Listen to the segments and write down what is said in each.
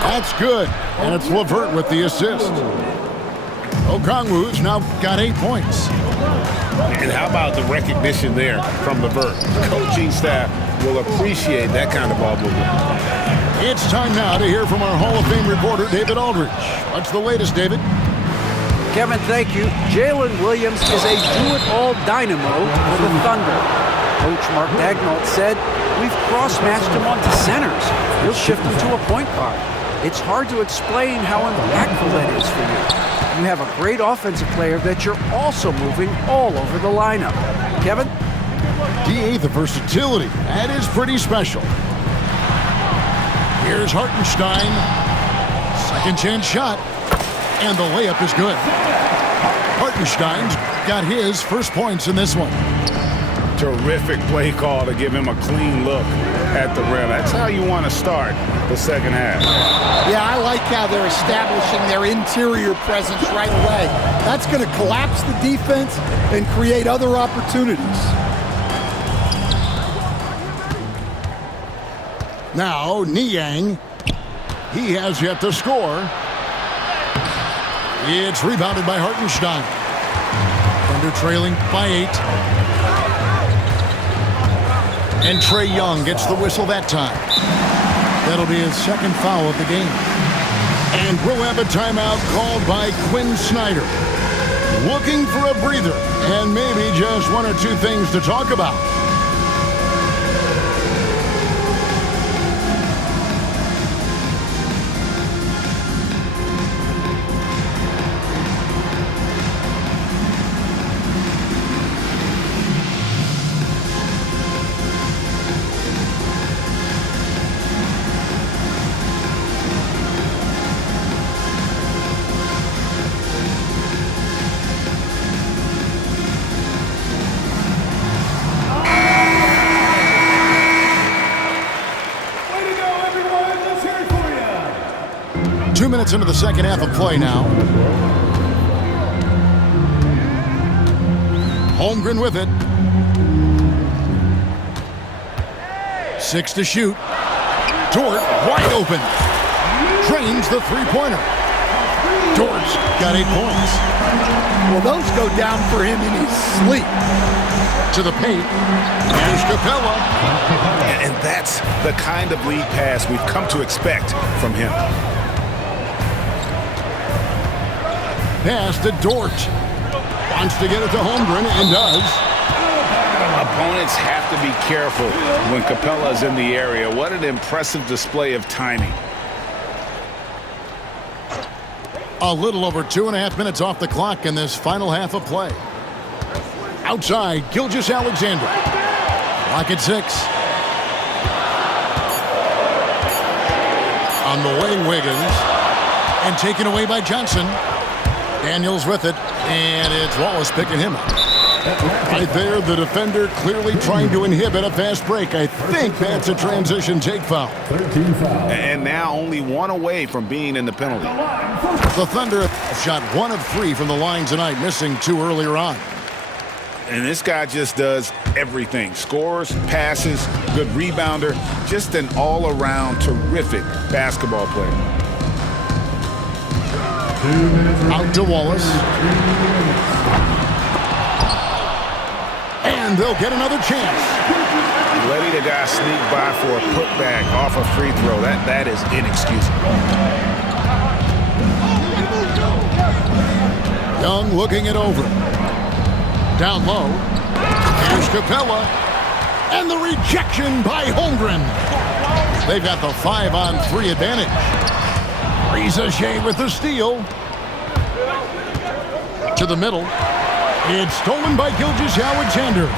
That's good, and it's LeVert with the assist. Okongwu's now got 8 points. And how about the recognition there from LeVert? The coaching staff will appreciate that kind of ball movement. It's time now to hear from our Hall of Fame reporter, David Aldridge. What's the latest, David? Kevin, thank you. Jalen Williams is a do-it-all dynamo for the Thunder. Coach Mark Daigneault said, "We've cross-matched him onto centers. He'll shift him to a point guard. It's hard to explain how impactful that is for you. You have a great offensive player that you're also moving all over the lineup." Kevin? DA, the versatility. That is pretty special. Here's Hartenstein. Second chance shot. And the layup is good. Hartenstein's got his first points in this one. Terrific play call to give him a clean look at the rim. That's how you want to start the second half. Yeah, I like how they're establishing their interior presence right away. That's going to collapse the defense and create other opportunities. Now, Niang. He has yet to score. It's rebounded by Hartenstein. Thunder trailing by 8. And Trae Young gets the whistle that time. That'll be his second foul of the game. And we'll have a timeout called by Quinn Snyder. Looking for a breather and maybe just one or two things to talk about. Into the second half of play now. Holmgren with it. 6 to shoot. Dort wide open. Drains the three-pointer. Dort's got 8 points. Well, those go down for him in his sleep. To the paint. Here's Capella. And that's the kind of lead pass we've come to expect from him. Pass to Dort. Wants to get it to Holmgren and does. Opponents have to be careful when Capella's in the area. What an impressive display of timing. A little over 2.5 minutes off the clock in this final half of play. Outside, Gilgeous-Alexander. Clock at 6. On the way, Wiggins. And taken away by Johnson. Daniels with it, and it's Wallace picking him up. Right there, the defender clearly trying to inhibit a fast break. I think that's a transition take foul. 13 foul. And now only one away from being in the penalty. The Thunder shot 1 of 3 from the line tonight, missing 2 earlier on. And this guy just does everything. Scores, passes, good rebounder, just an all-around terrific basketball player. Out to Wallace. And they'll get another chance. Letting the guy sneak by for a putback off a free throw, that is inexcusable. Young looking it over. Down low. Here's Capella. And the rejection by Holmgren. They've got the 5-on-3 advantage. Reza Shea with the steal. To the middle. It's stolen by Gilgeous-Alexander.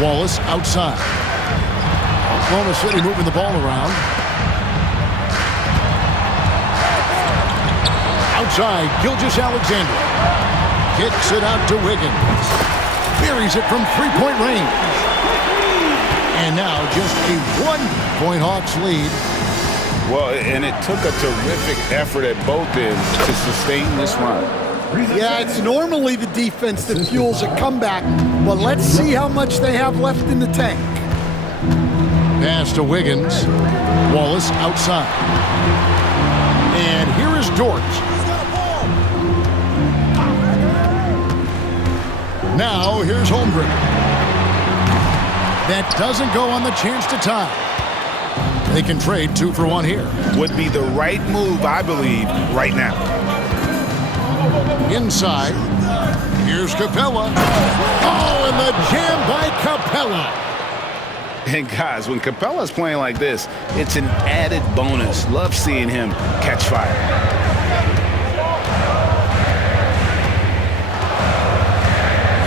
Wallace outside. Oklahoma City moving the ball around. Outside, Gilgeous-Alexander. Kicks it out to Wiggins. Buries it from three-point range. And now just a 1-point Hawks lead. Well, and it took a terrific effort at both ends to sustain this run. Yeah, it's normally the defense that fuels a comeback, but let's see how much they have left in the tank. Pass to Wiggins. Wallace outside. And here is Dort. Now here's Holmgren. That doesn't go on the chance to tie. They can trade 2 for 1 here. Would be the right move, I believe, right now. Inside. Here's Capella. Oh, and the jam by Capella. And guys, when Capella's playing like this, it's an added bonus. Love seeing him catch fire.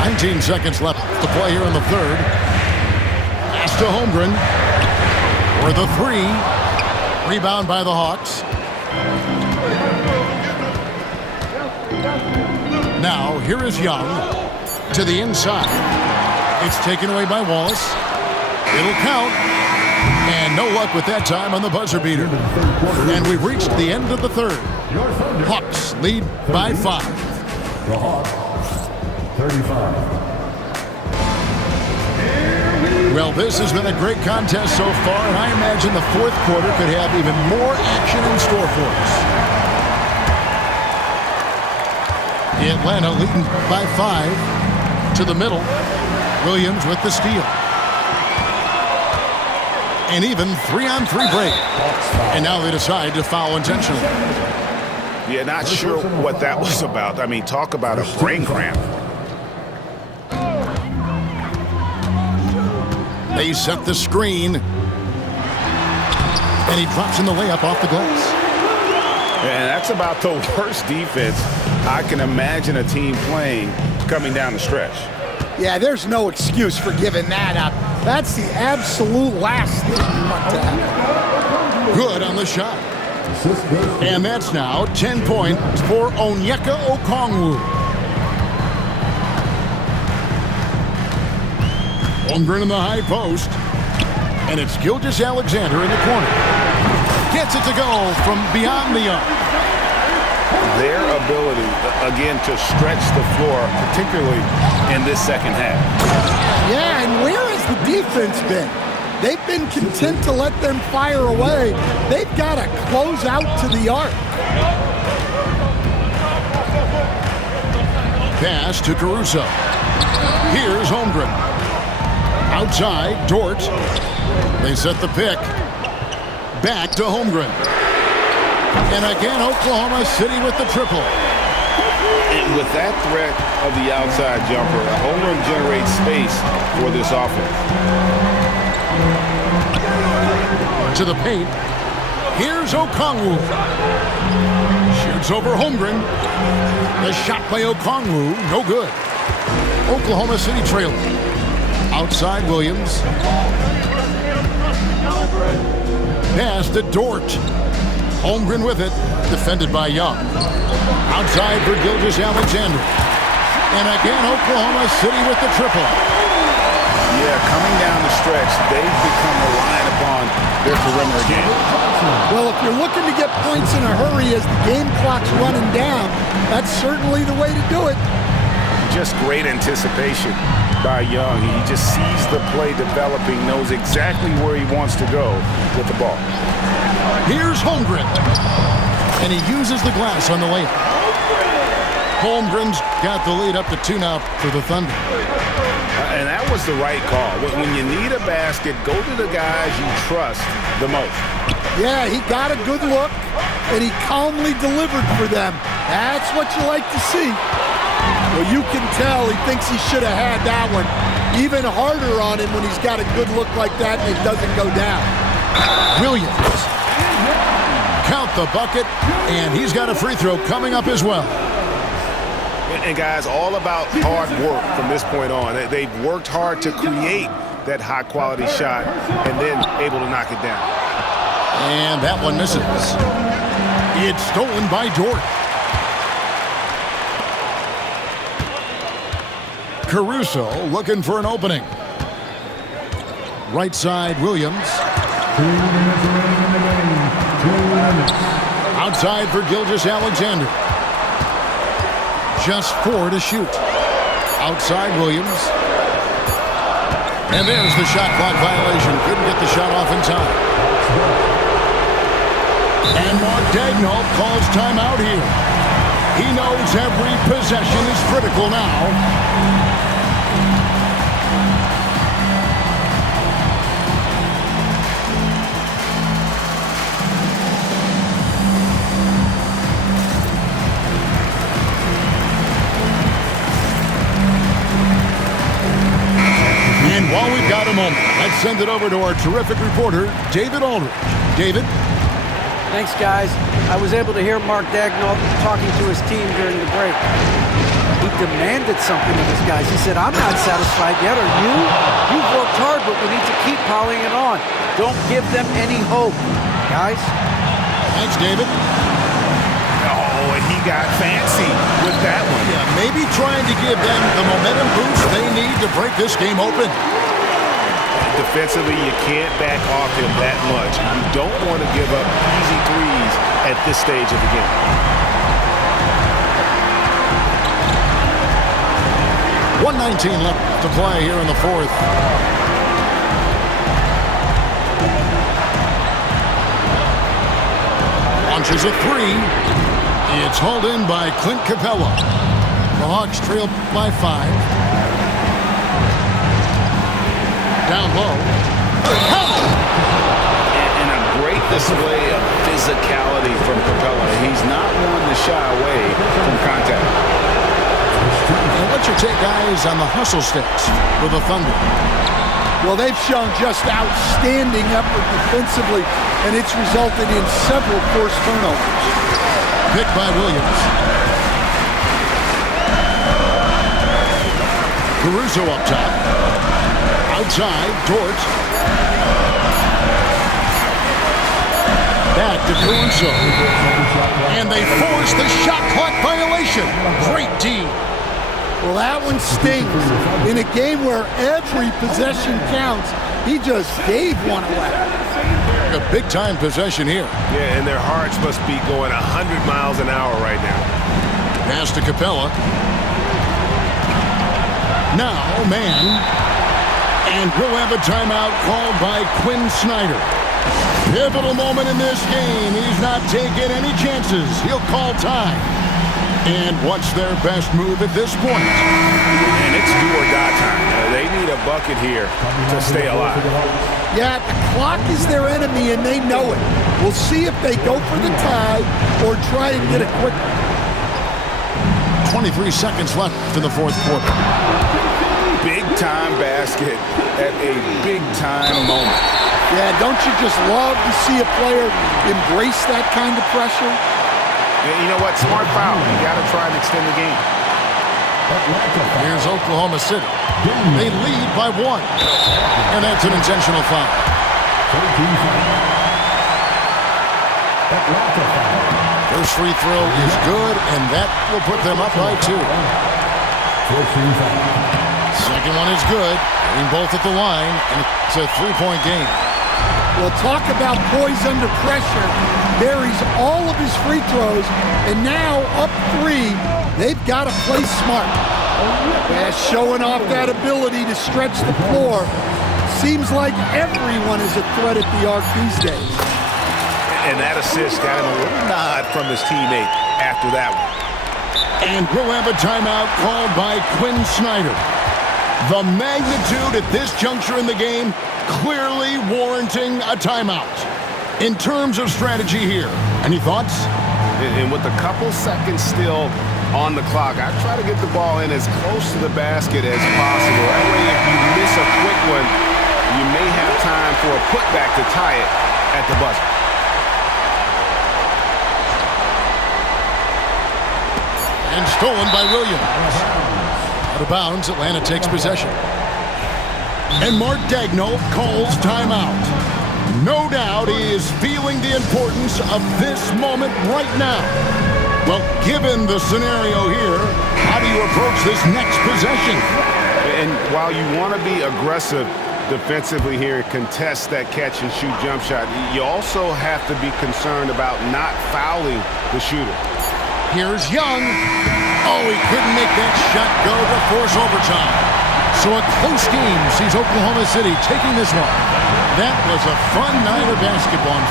19 seconds left to play here in the third. Pass to Holmgren for the 3. Rebound by the Hawks. Now, here is Young to the inside. It's taken away by Wallace. It'll count. And no luck with that time on the buzzer beater. And we've reached the end of the third. Hawks lead by 5. The Hawks, 35. Well, this has been a great contest so far, and I imagine the fourth quarter could have even more action in store for us. Atlanta leading by 5 to the middle. Williams with the steal. An even 3-on-3 break. And now they decide to foul intentionally. Yeah, not sure what that was about. I mean, talk about a brain cramp. They set the screen. And he drops in the layup off the glass. And that's about the worst defense I can imagine a team playing coming down the stretch. Yeah, there's no excuse for giving that up. That's the absolute last thing you want to happen. Good on the shot. And that's now 10 points for Onyeka Okongwu. Holmgren in the high post. And it's Gilgeous-Alexander in the corner. Gets it to go from beyond the arc. Their ability, again, to stretch the floor, particularly in this second half. Yeah, and where has the defense been? They've been content to let them fire away. They've got to close out to the arc. Pass to Caruso. Here's Holmgren. Outside, Dort. They set the pick. Back to Holmgren. And again, Oklahoma City with the triple. And with that threat of the outside jumper, Holmgren generates space for this offense. To the paint. Here's Okongwu. Shoots over Holmgren. The shot by Okongwu, no good. Oklahoma City trailing. Outside Williams. Pass to Dort. Holmgren with it, defended by Young. Outside for Gilgeous-Alexander. And again, Oklahoma City with the triple. Yeah, coming down the stretch, they've become reliant upon their perimeter game. Well, if you're looking to get points in a hurry as the game clock's running down, that's certainly the way to do it. Just great anticipation by Young. He just sees the play developing, knows exactly where he wants to go with the ball. Here's Holmgren. And he uses the glass on the layup. Holmgren's got the lead up to 2 now for the Thunder. And that was the right call. When you need a basket, go to the guys you trust the most. Yeah, he got a good look, and he calmly delivered for them. That's what you like to see. Well, you can tell he thinks he should have had that one. Even harder on him when he's got a good look like that and it doesn't go down. Williams. Count the bucket, and he's got a free throw coming up as well. And guys, all about hard work from this point on. They've worked hard to create that high-quality shot and then able to knock it down. And that one misses. It's stolen by Dort. Caruso looking for an opening. Right side, Williams. 2 minutes remaining in the game. 2 minutes. Outside for Gilgeous-Alexander. Just 4 to shoot. Outside Williams. And there's the shot clock violation. Couldn't get the shot off in time. And Mark Daigneault calls timeout here. He knows every possession is critical now. And while we've got a moment, let's send it over to our terrific reporter, David Aldridge. David? Thanks, guys. I was able to hear Mark Daigneault talking to his team during the break. He demanded something of his guys. He said, I'm not satisfied yet, are you? You've worked hard, but we need to keep piling it on. Don't give them any hope, guys. Thanks, David. Oh, and he got fancy with that one. Yeah, maybe trying to give them the momentum boost they need to break this game open. Defensively, you can't back off him that much. You don't want to give up easy threes at this stage of the game. 1:19 left to play here in the fourth. Launches a three. It's hauled in by Clint Capella. The Hawks trail by 5. Down low. And a great display of physicality from Capella. He's not one to shy away from contact. And what's your take, guys, on the hustle sticks for the Thunder? Well, they've shown just outstanding effort defensively, and it's resulted in several forced turnovers. Picked by Williams. Caruso up top. Outside, Dort. Back to Caruso. And they force the shot clock violation. Great D. Well, that one stings. In a game where every possession counts, he just gave one away. A big-time possession here. Yeah, and their hearts must be going 100 miles an hour right now. Pass to Capella. Now, man. And we'll have a timeout called by Quinn Snyder. Pivotal moment in this game. He's not taking any chances. He'll call time. And what's their best move at this point? And it's do or die time. They need a bucket here to stay alive. Yeah, the clock is their enemy, and they know it. We'll see if they go for the tie or try and get it quick. 23 seconds left in the fourth quarter. Big-time basket at a big-time moment. Yeah, don't you just love to see a player embrace that kind of pressure? And you know what? Smart foul. You got to try and extend the game. Here's Oklahoma City. They lead by 1. And that's an intentional foul. First free throw is good, and that will put them up by 2. Second one is good. Getting both at the line, and it's a 3-point game. Well, talk about poise under pressure. Buries all of his free throws, and now up 3. They've got to play smart. Yeah, showing off that ability to stretch the floor. Seems like everyone is a threat at the arc these days. And that assist got him a little nod from his teammate after that one. And we'll have a timeout called by Quinn Snyder. The magnitude at this juncture in the game clearly warranting a timeout. In terms of strategy here, any thoughts? And with a couple seconds still on the clock, I try to get the ball in as close to the basket as possible. That way, if you miss a quick one, you may have time for a putback to tie it at the buzzer. And stolen by Williams. Out of bounds, Atlanta takes possession. And Mark Daigneault calls timeout. No doubt he is feeling the importance of this moment right now. Well, given the scenario here, how do you approach this next possession? And while you want to be aggressive defensively here, contest that catch-and-shoot jump shot, you also have to be concerned about not fouling the shooter. Here's Young. Oh, he couldn't make that shot go to force overtime. So a close game sees Oklahoma City taking this one. That was a fun night of basketball.